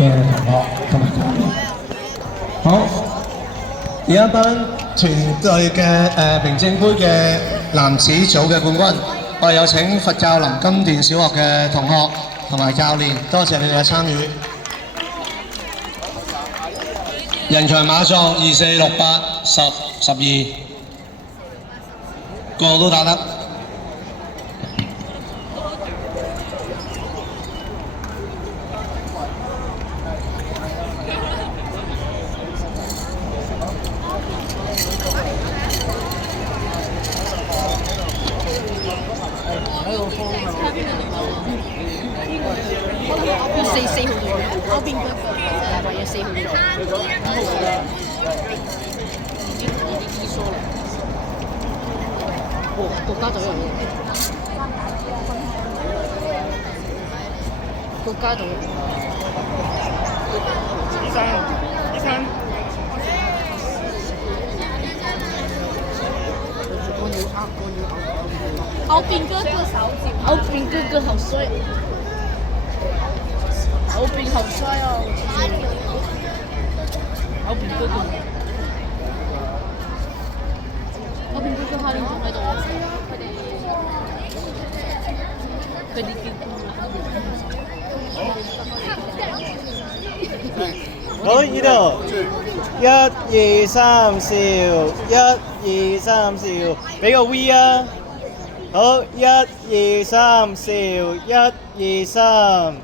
嘅同學同埋教練。好，而家班團隊嘅明正杯嘅男子組嘅冠軍，我哋有請佛教林金殿小學嘅同學同埋教練，多謝你哋嘅參與。人強馬壯，24、68、10、12，個個都打得。要四號隊，嗰邊嗰個係話要4號隊。國家隊國家隊。13。敖丙哥哥，敖丙哥哥好帥，敖丙好帥哦！敖丙哥哥，敖丙哥哥哈林仲喺度，佢哋結婚。好，呢度1、2、3笑，1、2、3笑，俾個 V 啊！好，1、2、3笑，1、2、3。